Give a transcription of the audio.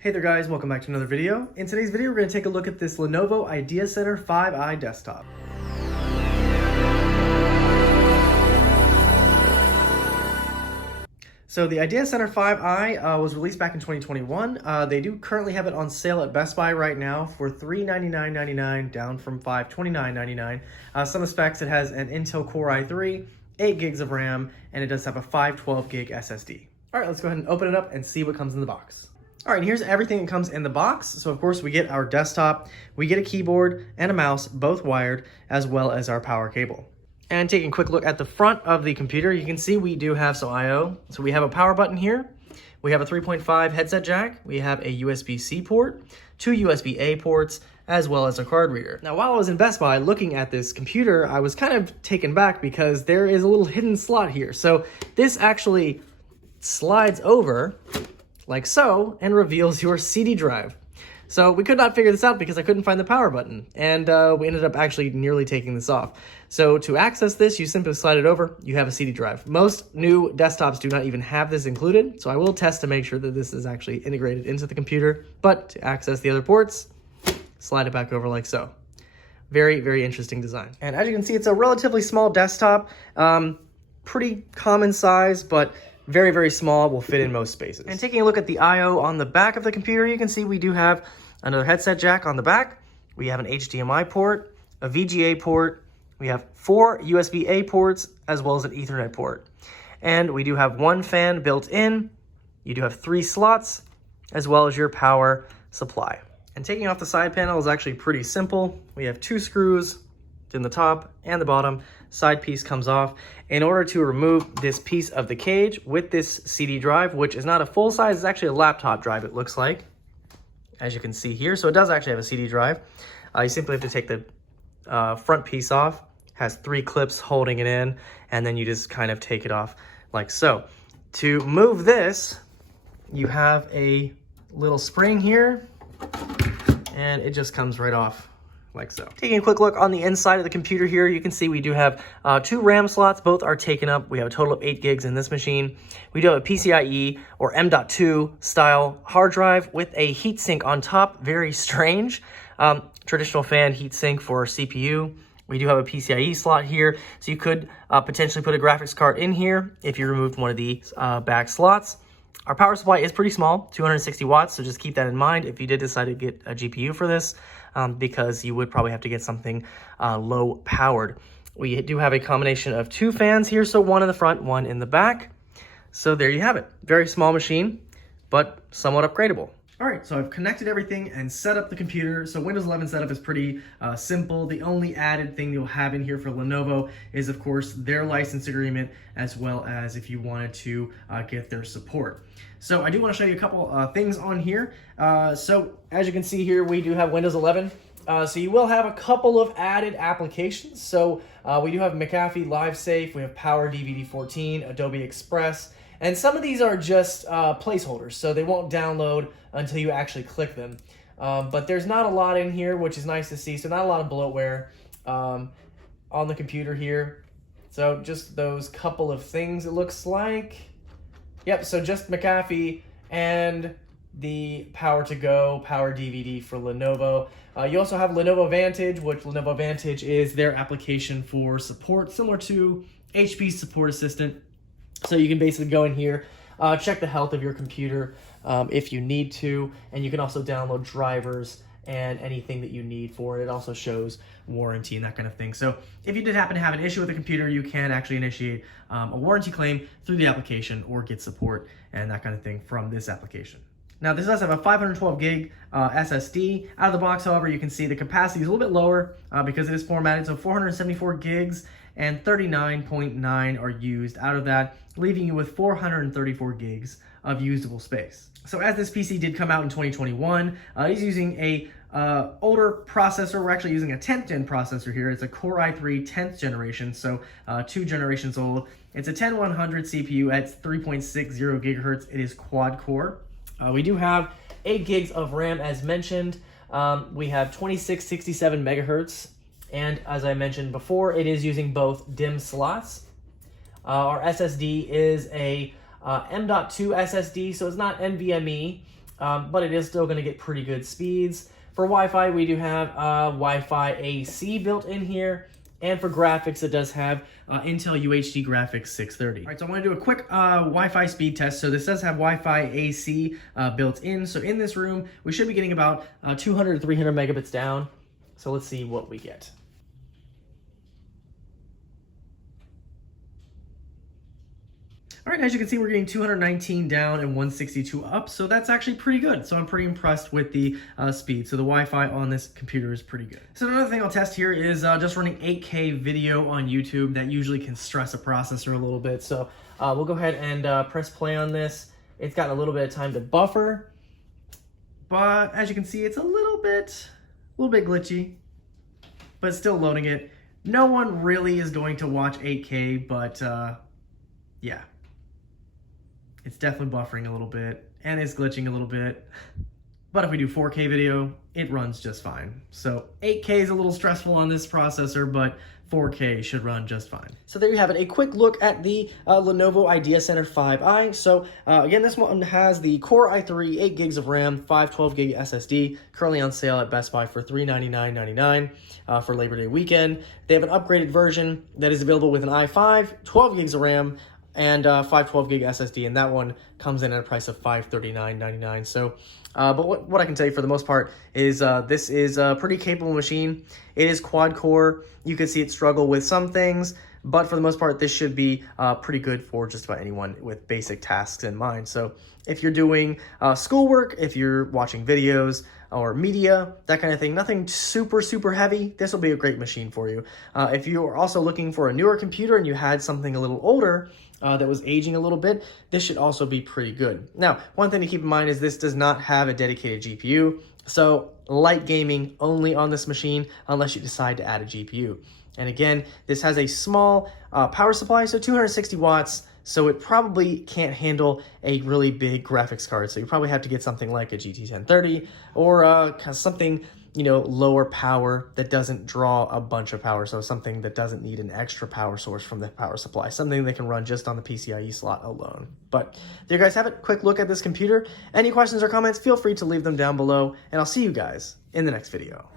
Hey there guys, welcome back to another video. In today's video, we're going to take a look at this Lenovo IdeaCentre 5i desktop. So the IdeaCentre 5i was released back in 2021. They do currently have it on sale at Best Buy right now for $399.99, down from $529.99. Some of the specs: it has an Intel Core i3, 8 gigs of RAM, and it does have a 512 gig SSD. All right, let's go ahead and open it up and see what comes in the box. All right, here's everything that comes in the box. So of course we get our desktop, we get a keyboard and a mouse, both wired, as well as our power cable. And taking a quick look at the front of the computer, you can see we do have some I/O. So we have a power button here, we have a 3.5 headset jack, we have a USB-C port, 2 USB-A ports, as well as a card reader. Now, while I was in Best Buy looking at this computer, I was kind of taken back because there is a little hidden slot here. So this actually slides over like so, and reveals your CD drive. So we could not figure this out because I couldn't find the power button, and we ended up actually nearly taking this off. So to access this, you simply slide it over, you have a CD drive. Most new desktops do not even have this included, so I will test to make sure that this is actually integrated into the computer, but to access the other ports, slide it back over like so. Very, very interesting design. And as you can see, it's a relatively small desktop, pretty common size, but very, very small, will fit in most spaces. And taking a look at the I/O on the back of the computer, you can see we do have another headset jack on the back. We have an HDMI port, a VGA port, we have 4 USB-A ports, as well as an Ethernet port. And we do have one fan built in. You do have 3 slots, as well as your power supply. And taking off the side panel is actually pretty simple. We have 2 screws in the top and the bottom. Side piece comes off. In order to remove this piece of the cage with this CD drive, which is not a full size, it's actually a laptop drive, it looks like, as you can see here. So it does actually have a CD drive. You simply have to take the front piece off. Has 3 clips holding it in, and then you just kind of take it off like so. To move this, you have a little spring here, and it just comes right off like so. Taking a quick look on the inside of the computer here, you can see we do have 2 RAM slots. Both are taken up. We have a total of 8 gigs in this machine. We do have a PCIe or M.2 style hard drive with a heatsink on top. Very strange. Traditional fan heatsink for CPU. We do have a PCIe slot here, so you could potentially put a graphics card in here if you removed one of the back slots. Our power supply is pretty small, 260 watts, so just keep that in mind if you did decide to get a GPU for this, because you would probably have to get something low powered. We do have a combination of 2 fans here, so one in the front, one in the back. So there you have it. Very small machine, but somewhat upgradable. All right, so I've connected everything and set up the computer. So Windows 11 setup is pretty simple. The only added thing you'll have in here for Lenovo is, of course, their license agreement, as well as if you wanted to get their support. So I do want to show you a couple things on here. So as you can see here, we do have Windows 11. So you will have a couple of added applications. So we do have McAfee LiveSafe, we have Power DVD 14, Adobe Express, and some of these are just placeholders, so they won't download until you actually click them. But there's not a lot in here, which is nice to see. So not a lot of bloatware on the computer here. So just those couple of things, it looks like. Yep, so just McAfee and the Power to Go, Power DVD for Lenovo. You also have Lenovo Vantage, which Lenovo Vantage is their application for support, similar to HP's Support Assistant. So you can basically go in here, check the health of your computer if you need to, and you can also download drivers and anything that you need for it. It also shows warranty and that kind of thing. So if you did happen to have an issue with the computer, you can actually initiate a warranty claim through the application or get support and that kind of thing from this application. Now, this does have a 512 gig SSD. Out of the box, however, you can see the capacity is a little bit lower because it is formatted, so 474 gigs and 39.9 are used out of that, leaving you with 434 gigs of usable space. So as this PC did come out in 2021, it's using a older processor. We're actually using a 10th gen processor here. It's a Core i3 10th generation, so 2 generations old. It's a 10100 CPU at 3.60 gigahertz. It is quad core. We do have 8 gigs of RAM as mentioned. We have 2667 megahertz. And as I mentioned before, it is using both DIMM slots. Our SSD is a M.2 SSD, so it's not NVMe. but it is still going to get pretty good speeds. For Wi-Fi, we do have Wi-Fi AC built in here. And for graphics, it does have Intel UHD Graphics 630. All right, so I want to do a quick Wi-Fi speed test. So this does have Wi-Fi AC built in. So in this room, we should be getting about 200 to 300 megabits down. So let's see what we get. All right, as you can see, we're getting 219 down and 162 up, so that's actually pretty good. So I'm pretty impressed with the speed. So the Wi-Fi on this computer is pretty good. So another thing I'll test here is just running 8K video on YouTube. That usually can stress a processor a little bit. So we'll go ahead and press play on this. It's got a little bit of time to buffer, but as you can see, it's a little bit glitchy, but still loading it. No one really is going to watch 8K, but yeah. It's definitely buffering a little bit, and it's glitching a little bit. But if we do 4K video, it runs just fine. So 8K is a little stressful on this processor, but 4K should run just fine. So there you have it, a quick look at the Lenovo IdeaCentre 5i. So again, this one has the Core i3, 8 gigs of RAM, 512 gig SSD, currently on sale at Best Buy for $399.99 for Labor Day weekend. They have an upgraded version that is available with an i5, 12 gigs of RAM, and 512 gig SSD, and that one comes in at a price of $539.99. So, but what I can tell you for the most part is this is a pretty capable machine. It is quad core. You can see it struggle with some things, but for the most part, this should be pretty good for just about anyone with basic tasks in mind. So if you're doing schoolwork, if you're watching videos or media, that kind of thing, nothing super heavy, this will be a great machine for you. If you are also looking for a newer computer and you had something a little older, that was aging a little bit, this should also be pretty good. Now, one thing to keep in mind is this does not have a dedicated GPU, so light gaming only on this machine unless you decide to add a GPU. And again, this has a small power supply, so 260 watts, so it probably can't handle a really big graphics card. So you probably have to get something like a GT 1030 or something, you know, lower power that doesn't draw a bunch of power. So something that doesn't need an extra power source from the power supply, something that can run just on the PCIe slot alone. But there you guys have it. Quick look at this computer. Any questions or comments, feel free to leave them down below, and I'll see you guys in the next video.